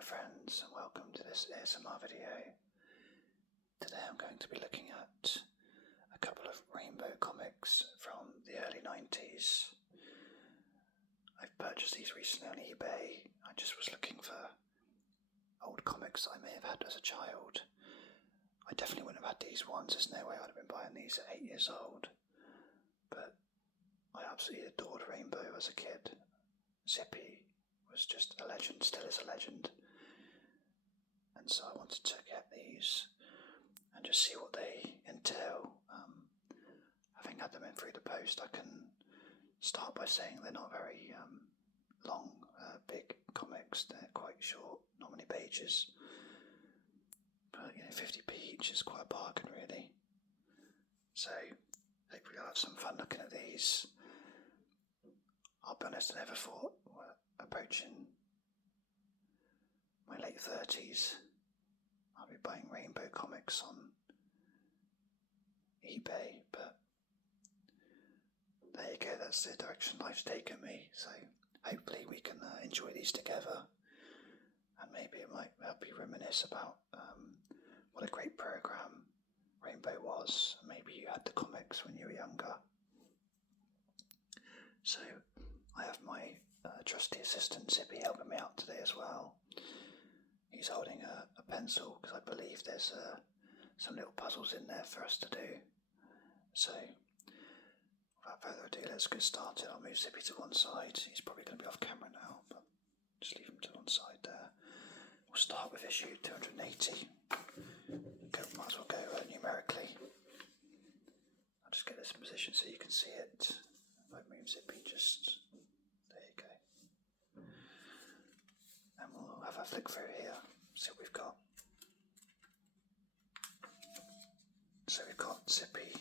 my friends, and welcome to this ASMR video. Today I'm going to be looking at a couple of rainbow comics from the early 90s. I've purchased these recently on eBay. I just was looking for old comics I may have had as a child. I definitely wouldn't have had these ones, there's no way I'd have been buying these at 8 years old. But I absolutely adored Rainbow as a kid. Zippy was just a legend, still is a legend. And so I wanted to get these and just see what they entail. Having had them in through the post, I can start by saying they're not very long, big comics. They're quite short, not many pages. But 50p each is quite a bargain, really. So hopefully I'll have some fun looking at these. I'll be honest, I never thought we're approaching my late 30s I'll be buying rainbow comics on eBay, but there you go, that's the direction life's taken me. So hopefully we can enjoy these together, and maybe it might help you reminisce about what a great program Rainbow was. Maybe you had the comics when you were younger. So I have my trusty assistant Zippy helping me out today as well. He's holding a pencil because I believe there's some little puzzles in there for us to do. So without further ado, let's get started. I'll move Zippy to one side. He's probably going to be off camera now, but just leave him to one side there. We'll start with issue 280. Might as well go numerically. I'll just get this in position so you can see it. If I move Zippy, just there you go. And we'll have a flick through here, see what we've got. So we've got Zippy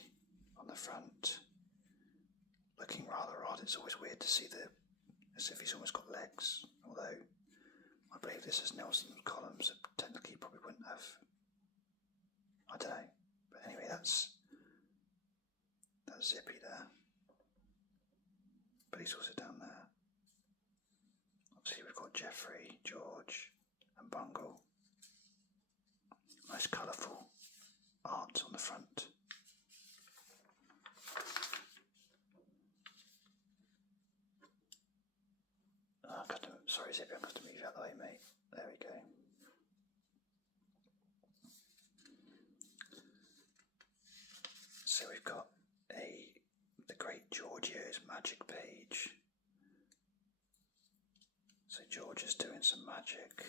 on the front, looking rather odd. It's always weird to see as if he's almost got legs, although I believe this is Nelson's column, so technically he probably wouldn't have. I don't know, but anyway, that's Zippy there, but he's also down there. Obviously we've got Jeffrey, George and Bungle. Nice colourful art on the front. Sorry Zippy, I've got to move you out the way, mate. There we go. So we've got the great Giorgio's magic page. So George is doing some magic.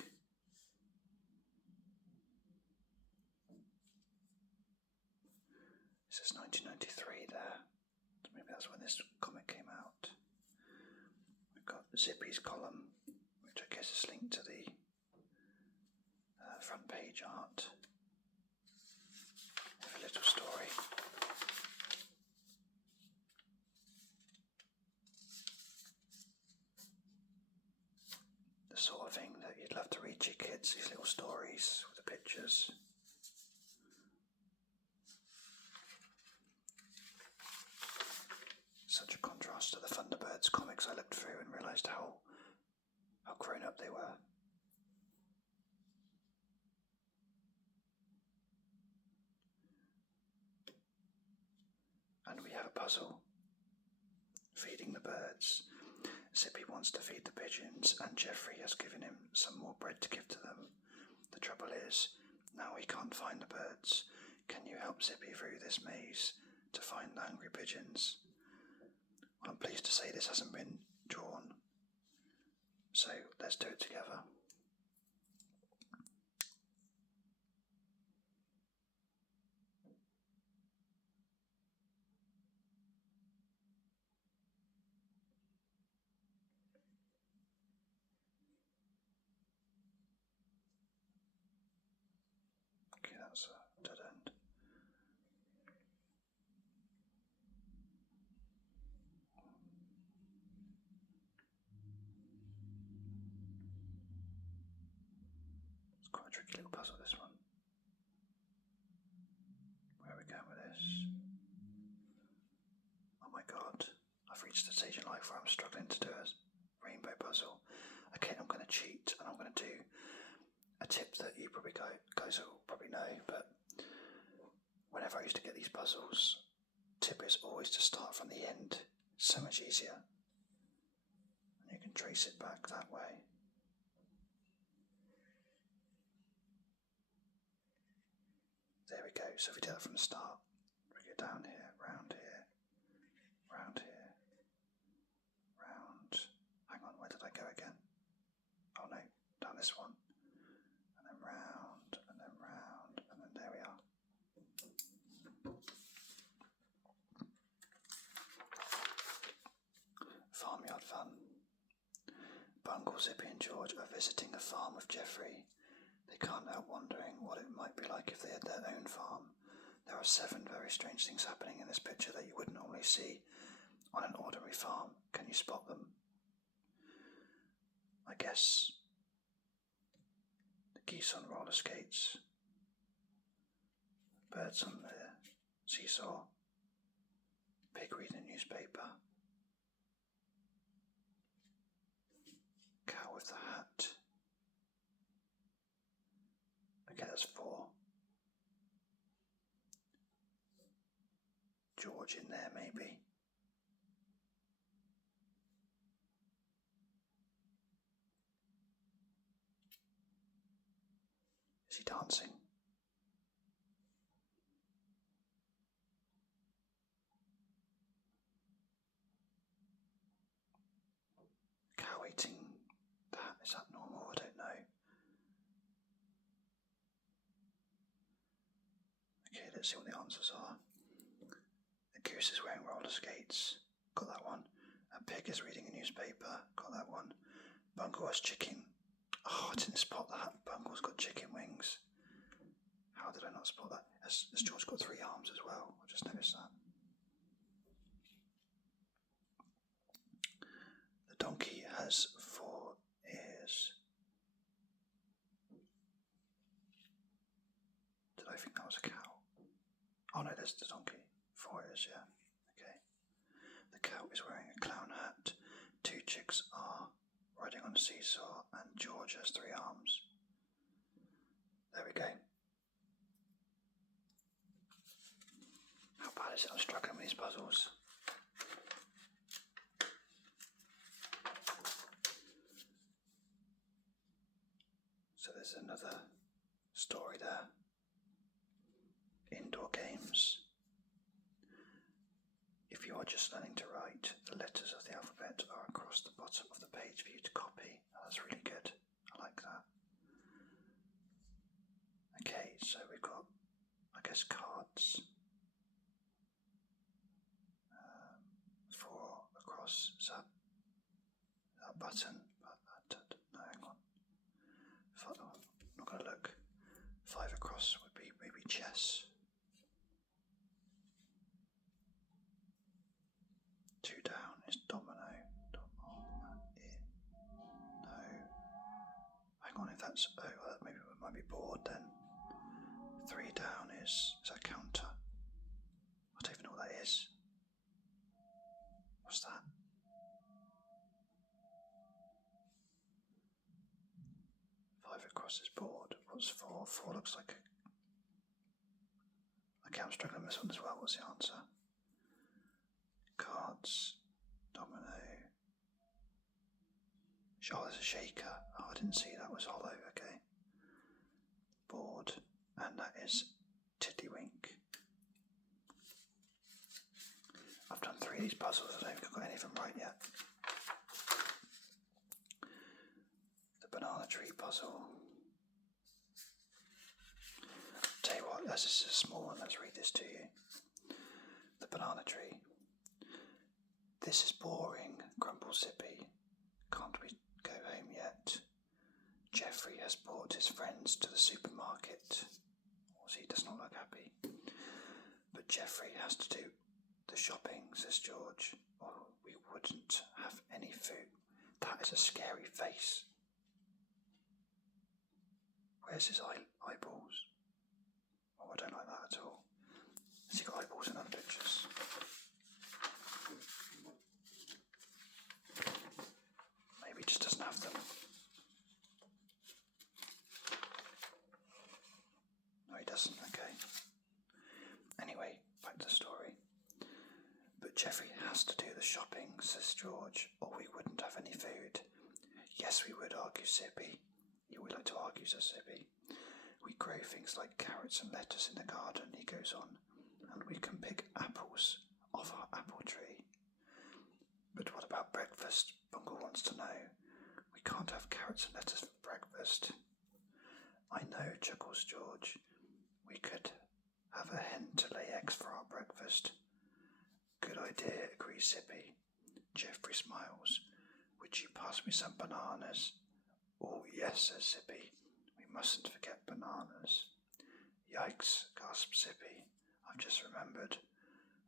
This is 1993 there. So maybe that's when this comic came out. We've got Zippy's column, which I guess is linked to the front page art. With a little story. The sort of thing that you'd love to read to your kids, these little stories with the pictures. Such a contrast to the Thunderbirds comics I looked through and realised how grown up they were. And we have a puzzle. Feeding the birds. Zippy wants to feed the pigeons, and Jeffrey has given him some more bread to give to them. The trouble is, now he can't find the birds. Can you help Zippy through this maze to find the hungry pigeons? Well, I'm pleased to say this hasn't been drawn, so let's do it together. Okay, that's a dead end. It's quite a tricky little puzzle, this one. Where are we going with this? Oh my god, I've reached a stage in life where I'm struggling to do a rainbow puzzle. Okay, I'm going to cheat and I'm going to do tip that you probably guys will probably know, but whenever I used to get these puzzles, tip is always to start from the end. It's so much easier. And you can trace it back that way. There we go. So if we do that from the start, we go down here, round here, round here, round. Hang on, where did I go again? Oh no, down this one. And then round, and then round, and then there we are. Farmyard fun. Bungle, Zippy and George are visiting a farm with Geoffrey. They can't help wondering what it might be like if they had their own farm. There are 7 very strange things happening in this picture that you wouldn't normally see on an ordinary farm. Can you spot them? I guess the geese on roller skates, birds on the seesaw, pig reading a newspaper, cow with the hat. Okay, that's 4. George in there, maybe. Is he dancing? Cow eating that, is that normal? I don't know. Okay, let's see what the answers are. The goose is wearing roller skates. Got that one. A pig is reading a newspaper. Got that one. Bungle has chicken. Oh, I didn't spot that. Bungle's got chicken wings. How did I not spot that? Has George got 3 arms as well? I just noticed that. The donkey has 4 ears. Did I think that was a cow? Oh no, there's the donkey. 4 ears, yeah. Okay. The cow is wearing a clown hat. 2 chicks are riding on a seesaw, and George has 3 arms. There we go. How bad is it? I'm struggling with these puzzles. So there's another story there. Indoor games. If you are just learning to write, the letters of the alphabet are across the bottom of the page for you to copy. Oh, that's really good. I like that. Okay, so we've got, I guess, cards. 4 across. Is that button? No, hang on. I'm not going to look. 5 across would be maybe chess. 2 down is domino. No. Hang on, if that's maybe it might be board then. 3 down is that counter? I don't even know what that is. What's that? Five across is board. What's 4? 4 looks like. Okay, I'm struggling with this one as well. What's the answer? Cards, domino. Oh, there's a shaker. Oh, I didn't see that was hollow. Okay. Board, and that is tiddlywink. I've done 3 of these puzzles. I don't think I've got any of them right yet. The banana tree puzzle. Tell you what, this is a small one. Let's read this to you. The banana tree. This is boring, grumbles Zippy. Can't we go home yet? Geoffrey has brought his friends to the supermarket. He does not look happy. But Geoffrey has to do the shopping, says George, or we wouldn't have any food. That is a scary face. Where's his eyeballs? Oh, I don't like that at all. Has he got eyeballs in other pictures? Maybe he just doesn't have them. says George, or we wouldn't have any food. Yes, we would, argues Zippy. You would like to argue, says Zippy. We grow things like carrots and lettuce in the garden, he goes on, and we can pick apples off our apple tree. But what about breakfast? Bungle wants to know. We can't have carrots and lettuce for breakfast. I know, chuckles George. We could have a hen to lay eggs for our breakfast. Good idea, agrees Zippy. Geoffrey smiles. Would you pass me some bananas? Oh, yes, says Zippy. We mustn't forget bananas. Yikes, gasps Zippy. I've just remembered.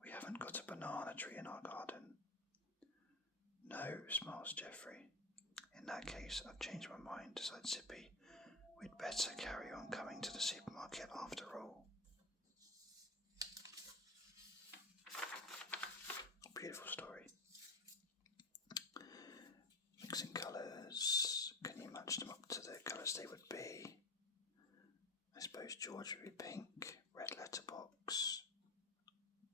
We haven't got a banana tree in our garden. No, smiles Geoffrey. In that case, I've changed my mind, decides Zippy. We'd better carry on coming to the supermarket after all. Beautiful story. Mixing colours. Can you match them up to the colours they would be? I suppose George would be pink, red letterbox,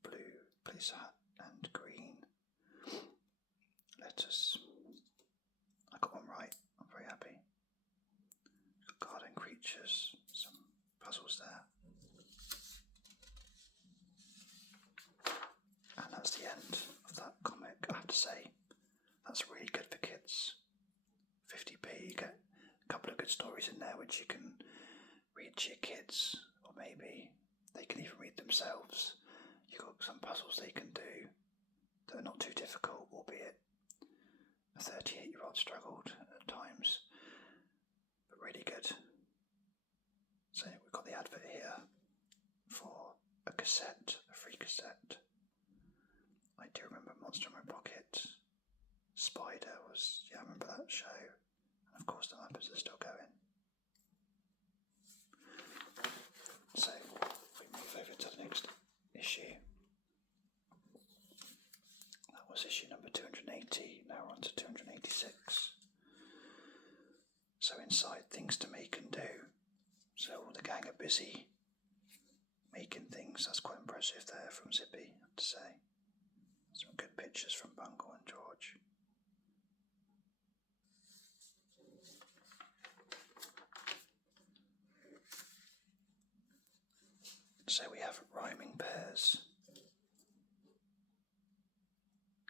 blue police hat, and green letters. I got one right. I'm very happy. Got garden creatures, some puzzles there. And that's the end of that comic. I have to say, that's really good for kids. 50p, you get a couple of good stories in there which you can read to your kids, or maybe they can even read themselves. You've got some puzzles they can do that are not too difficult, albeit a 38-year-old struggled at times, but really good. So we've got the advert here for a cassette, a free cassette. I do remember Monster in My Pocket. Spider was, I remember that show. And of course the Muppets are still going. So we move over to the next issue. That was issue number 280, now we're on to 286. So inside, things to make and do. So all the gang are busy making things. That's quite impressive there from Zippy, I have to say. Some good pictures from Bungle and George. So we have rhyming pairs.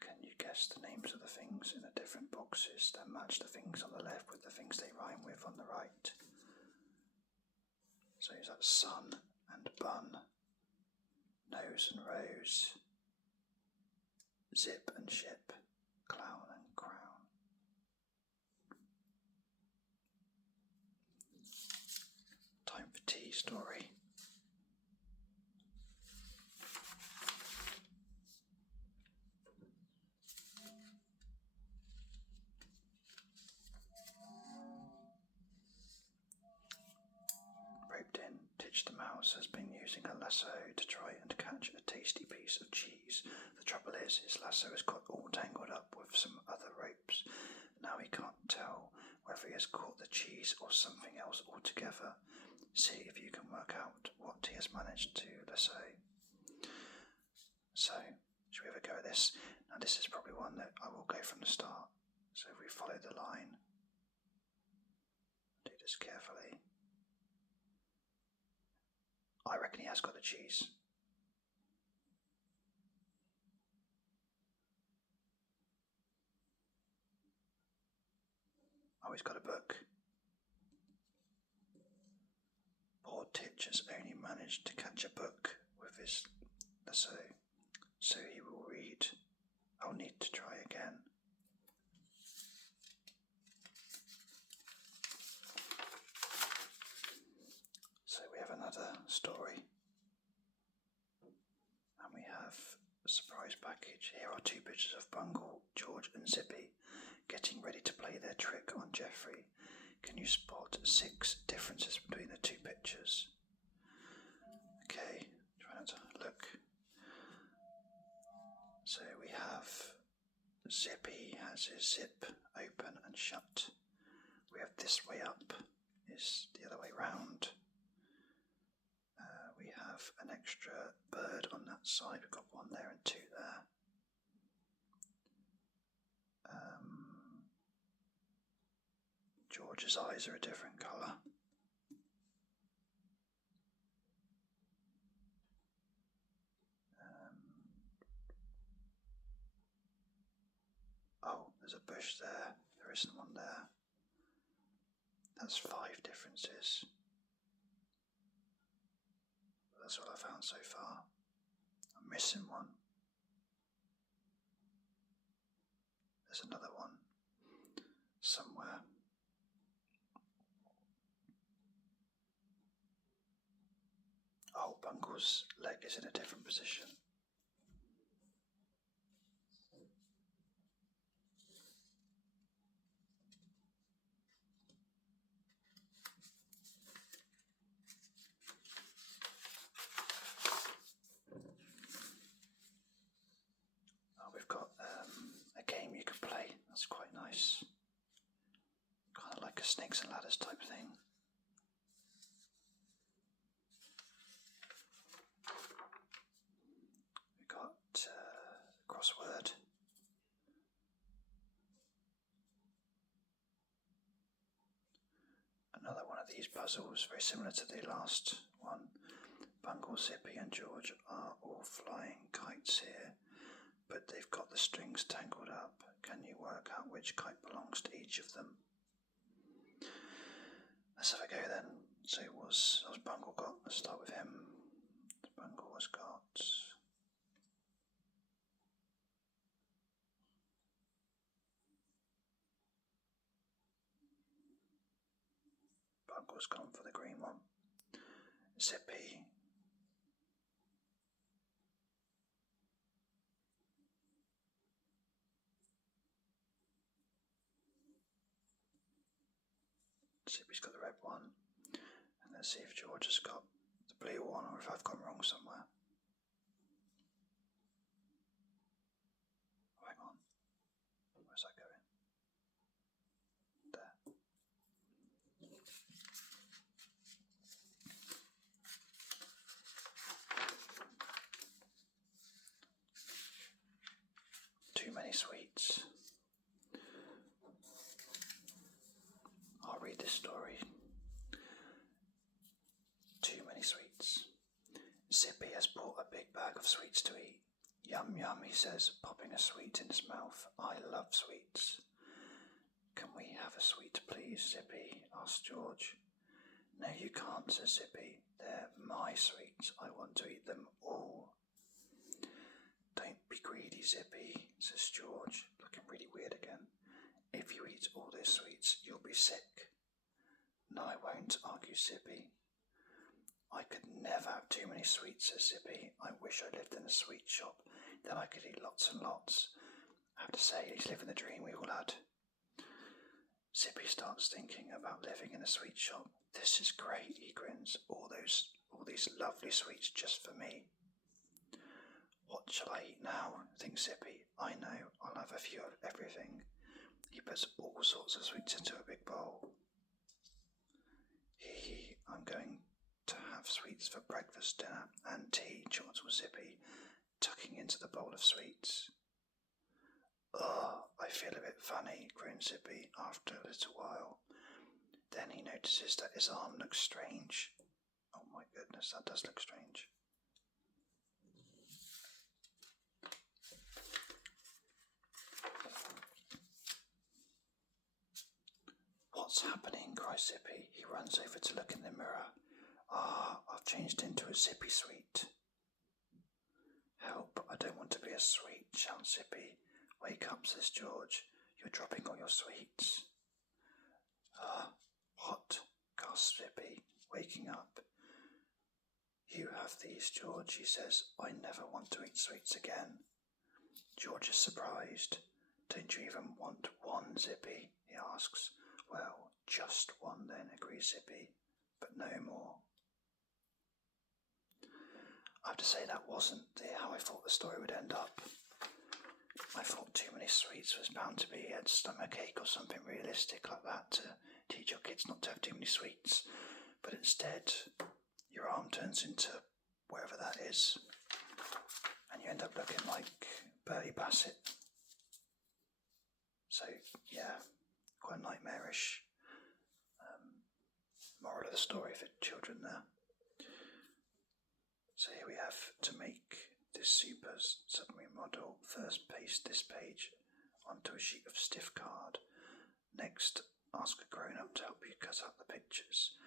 Can you guess the names of the things in the different boxes that match the things on the left with the things they rhyme with on the right? So is that sun and bun, nose and rose, zip and ship, clown and crown. Time for tea story. Roped in, Titch the mouse has been using a lasso to try and catch a tasty piece of cheese. The trouble is, his lasso has got all tangled up with some other ropes. Now he can't tell whether he has caught the cheese or something else altogether. See if you can work out what he has managed to lasso. So, should we have a go at this? Now this is probably one that I will go from the start. So if we follow the line, do this carefully. I reckon he has got the cheese. Oh, he's got a book. Poor Titch has only managed to catch a book with his lasso, so he will read. I'll need to try again. So we have another story, and we have a surprise package. Here are two pictures of Bungle, George and Zippy getting ready to play their trick on Geoffrey. Can you spot 6 differences between the two pictures? Okay, try not to look. So we have Zippy has his zip open and shut. We have this way up is the other way round. We have an extra bird on that side. We've got 1 there and 2 there. George's eyes are a different colour. Oh, there's a bush there. There isn't one there. That's 5 differences. That's what I found so far. I'm missing one. There's another one somewhere. Oh, Bungle's leg is in a different position. Oh, we've got a game you can play. That's quite nice. Kind of like a snakes and ladders type thing. We've got crossword. Another one of these puzzles, very similar to the last one. Bungle, Zippy and George are all flying kites here, but they've got the strings tangled up. Can you work out which kite belongs to each of them? Let's have a go then. So what's Bungle got? Let's start with him. Bungle has got... Bungle's gone for the green one. Zippy. Zippy's got the red one. And let's see if George has got the blue one or if I've gone wrong somewhere. Oh, hang on. Where's that going? There. Too many sweets. I'll read this story. Too many sweets. Zippy has bought a big bag of sweets to eat. Yum yum, he says, popping a sweet in his mouth. I love sweets. Can we have a sweet, please, Zippy? Asked George. No, you can't, says Zippy. They're my sweets. I want to eat them all. Don't be greedy, Zippy, says George, looking really weird again. If you eat all those sweets, you'll be sick. No, I won't, argues Zippy. I could never have too many sweets, says Zippy. I wish I lived in a sweet shop. Then I could eat lots and lots. I have to say, he's living the dream we all had. Zippy starts thinking about living in a sweet shop. This is great, he grins. All these lovely sweets just for me. What shall I eat now? Thinks Zippy. I know, I'll have a few of everything. He puts all sorts of sweets into a big bowl. I'm going to have sweets for breakfast, dinner and tea, chortled Zippy, tucking into the bowl of sweets. Ugh, I feel a bit funny, groaned Zippy after a little while. Then he notices that his arm looks strange. Oh my goodness, that does look strange. What's happening? Cries Zippy. He runs over to look in the mirror. Ah, I've changed into a Zippy sweet. Help, I don't want to be a sweet, shouts Zippy. Wake up, says George. You're dropping all your sweets. What? Gasps Zippy, waking up. You have these, George, he says. I never want to eat sweets again. George is surprised. Don't you even want one, Zippy? He asks. Well, just one then, agrees Zippy, but no more. I have to say that wasn't how I thought the story would end up. I thought too many sweets was bound to be a stomachache or something realistic like that to teach your kids not to have too many sweets, but instead your arm turns into wherever that is and you end up looking like Bertie Bassett. So yeah, quite nightmarish. story for children there. So here we have, to make this super submarine model, first paste this page onto a sheet of stiff card. Next, ask a grown-up to help you cut out the pictures.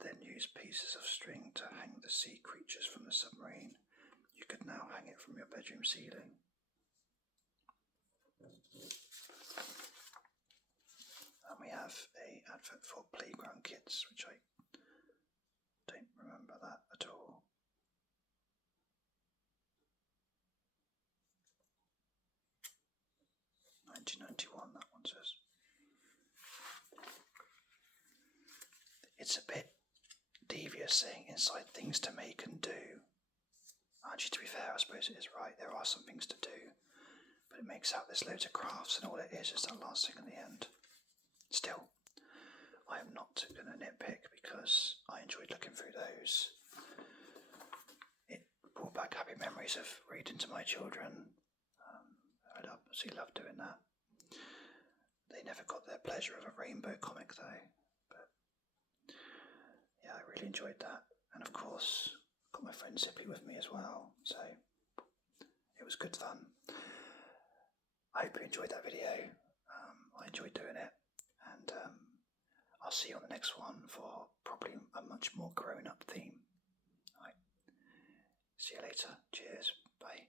Then use pieces of string to hang the sea creatures from the submarine. You could now hang it from your bedroom ceiling. And we have an advert for playground kits, which I don't remember that at all. $19.91, that one says. It's a bit devious saying inside things to make and do. Actually, to be fair, I suppose it is right. There are some things to do, but it makes out there's loads of crafts, and all it is that last thing in the end. Still, I am not going to nitpick because I enjoyed looking through those. It brought back happy memories of reading to my children. I absolutely love doing that. They never got their pleasure of a rainbow comic though, but yeah, I really enjoyed that. And of course, got my friend Zippy with me as well, so it was good fun. I hope you enjoyed that video. I enjoyed doing it, and I'll see you on the next one for probably a much more grown-up theme. Alright, see you later. Cheers. Bye.